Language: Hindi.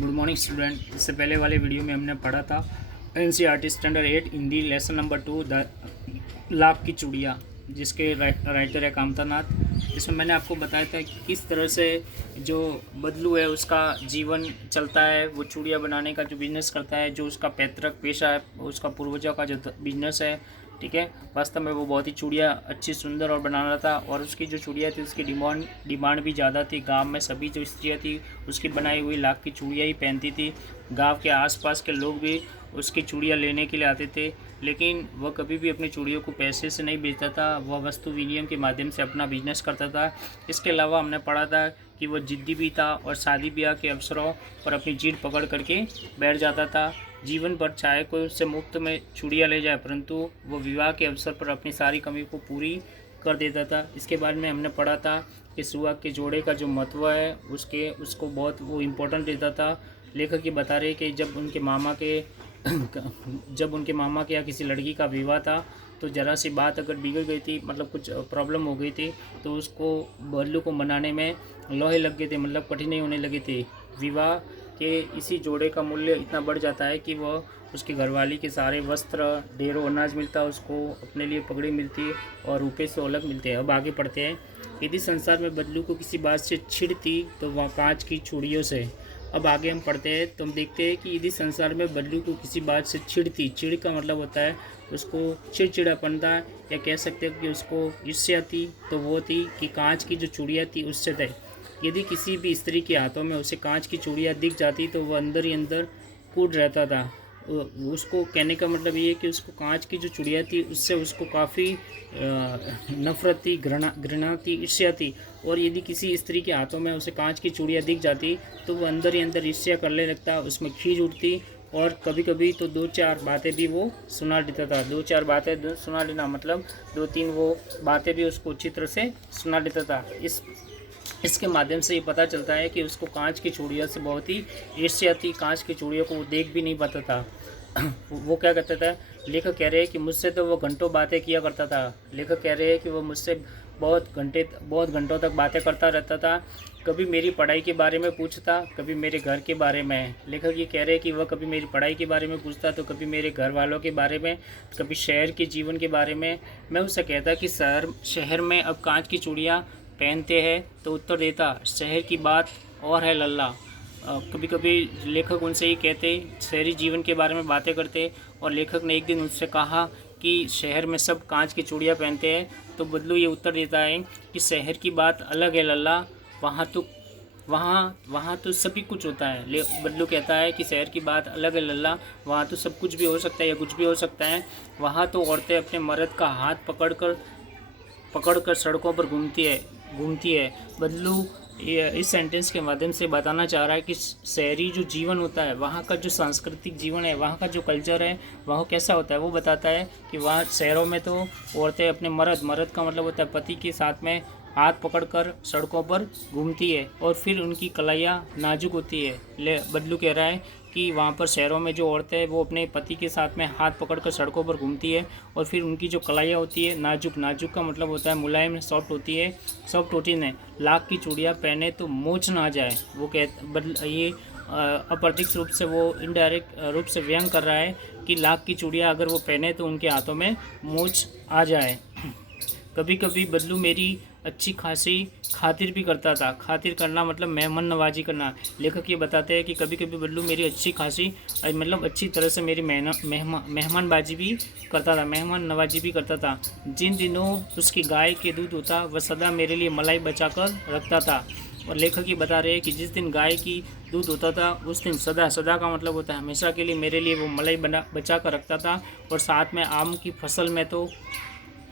Good morning student. इससे पहले वाले वीडियो में हमने पढ़ा था NCERT standard 8 Hindi lesson number 2 the lakh की चूड़ियाँ, जिसके राइटर है कामता नाथ। इसमें मैंने आपको बताया था कि किस तरह से जो बदलू है उसका जीवन चलता है, वो चूड़ियाँ बनाने का जो बिज़नेस करता है, जो उसका पैतृक पेशा है, उसका पूर्वजों का जो बिज़नेस है। ठीक है, वास्तव में वो बहुत ही चूड़ियाँ अच्छी सुंदर और बना रहा था, और उसकी जो चूड़ियाँ थी उसकी डिमांड भी ज़्यादा थी। गांव में सभी जो स्त्रियाँ थी उसकी बनाई हुई लाख की चूड़ियाँ ही पहनती थी। गांव के आसपास के लोग भी उसकी चूड़ियाँ लेने के लिए आते थे, लेकिन वह कभी भी अपनी चूड़ियों को पैसे से नहीं बेचता था, वह वस्तु विनिमय के माध्यम से अपना बिजनेस करता था। इसके अलावा हमने पढ़ा था कि वह जिद्दी भी था और शादी ब्याह के अवसरों पर अपनी जीत पकड़ करके बैठ जाता था। जीवन भर चाहे कोई उससे मुफ्त में चूड़ियाँ ले जाए, परंतु वो विवाह के अवसर पर अपनी सारी कमी को पूरी कर देता था। इसके बारे में हमने पढ़ा था कि सुहाग के जोड़े का जो महत्व है उसको बहुत वो इम्पोर्टेंट देता था। लेखक ये बता रहे कि जब उनके मामा के या किसी लड़की का विवाह था, तो ज़रा सी बात अगर बिगड़ गई थी, मतलब कुछ प्रॉब्लम हो गई थी, तो उसको बल्लू को मनाने में लोहे लग गए थे, मतलब कठिनाई होने लगी थी। विवाह के इसी जोड़े का मूल्य इतना बढ़ जाता है कि वह उसकी घरवाली के सारे वस्त्र, ढेरों अनाज मिलता है उसको, अपने लिए पगड़ी मिलती है और रुपये से अलग मिलते हैं। अब आगे पढ़ते हैं। यदि संसार में बदलू को किसी बात से छिड़ती तो वह कांच की चूड़ियों से। अब आगे हम पढ़ते हैं तो हम देखते हैं कि यदि संसार में बदलू को किसी बात से छिड़ती, चिड़ का मतलब होता है उसको चिड़चिड़ापन था, या कह सकते हैं कि उसको ईर्ष्या थी, तो वो थी कि कांच की जो चूड़ियाँ थी उससे थे। यदि किसी भी स्त्री के हाथों में उसे कांच की चूड़ियाँ दिख जाती तो वह अंदर ही अंदर कूद रहता था। उसको कहने का मतलब ये है कि उसको कांच की जो चूड़ियाँ थी उससे उसको काफ़ी नफरत थी, घृणा थी, ईर्ष्या थी। और यदि किसी स्त्री के हाथों में उसे कांच की चूड़ियाँ दिख जाती तो वो अंदर ही अंदर ईर्ष्या करने लगता, उसमें खींच उठती, और कभी कभी तो दो चार बातें भी वो सुना देता था। दो चार बातें सुना लेना मतलब दो तीन वो बातें भी उसको अच्छी तरह से सुना देता था। इसके माध्यम से ये पता चलता है कि उसको कांच की चूड़ियों से बहुत ही ईर्ष्या थी। कांच की चूड़ियों को वो देख भी नहीं पाता था। वो क्या करता था, लेखक कह रहे हैं कि मुझसे तो वो घंटों बातें किया करता था। लेखक कह रहे हैं कि वो मुझसे बहुत घंटों तक बातें करता रहता था। कभी मेरी पढ़ाई के बारे में पूछता, कभी मेरे घर के बारे में। लेखक ये कह रहे हैं कि वह कभी मेरी पढ़ाई के बारे में पूछता, तो कभी मेरे घर वालों के बारे में, कभी शहर के जीवन के बारे में। मैं उससे कहता कि शहर में अब कांच की चूड़ियाँ पहनते हैं, तो उत्तर देता शहर की बात और है लल्ला। कभी कभी लेखक उनसे ही कहते, शहरी जीवन के बारे में बातें करते, और लेखक ने एक दिन उनसे कहा कि शहर में सब कांच की चूड़ियाँ पहनते हैं, तो बदलू ये उत्तर देता है कि शहर की बात अलग है लल्ला, वहाँ तो सभी कुछ होता है। बदलू कहता है कि शहर की बात अलग है लल्ला, वहाँ तो सब कुछ भी हो सकता है या कुछ भी हो सकता है। वहाँ तो औरतें अपने मर्द का हाथ पकड़कर सड़कों पर घूमती है। बदलू इस सेंटेंस के माध्यम से बताना चाह रहा है कि शहरी जो जीवन होता है, वहाँ का जो सांस्कृतिक जीवन है, वहाँ का जो कल्चर है, वह कैसा होता है। वो बताता है कि वहाँ शहरों में तो औरतें अपने मर्द का मतलब होता है पति के साथ में हाथ पकड़कर सड़कों पर घूमती है, और फिर उनकी कलाइयाँ नाजुक होती है। बदलू कह रहा है कि वहाँ पर शहरों में जो औरतें हैं वो अपने पति के साथ में हाथ पकड़कर सड़कों पर घूमती है, और फिर उनकी जो कलाइयाँ होती है नाजुक का मतलब होता है मुलायम, सॉफ्ट होती है, सॉफ्ट होती है। लाख की चूड़ियाँ पहने तो मोच ना आ जाए। वो ये अप्रत्यक्ष रूप से, वो इनडायरेक्ट रूप से व्यंग कर रहा है कि लाख की चूड़ियाँ अगर वो पहने तो उनके हाथों में मोच आ जाए। कभी कभी बदलू मेरी अच्छी खासी खातिर भी करता था। खातिर करना मतलब मेहमान नवाजी करना। लेखक ये बताते हैं कि कभी कभी बदलू मेरी अच्छी खासी मतलब अच्छी तरह से मेरी मेहमानबाजी भी करता था, मेहमान नवाजी भी करता था। जिन दिनों उसकी गाय के दूध होता वह सदा मेरे लिए मलाई बचा कर रखता था। और लेखक ये बता रहे हैं कि जिस दिन गाय की दूध होता था उस दिन सदा का मतलब होता है हमेशा के लिए, मेरे लिए वो मलाई बचा कर रखता था। और साथ में आम की फसल में तो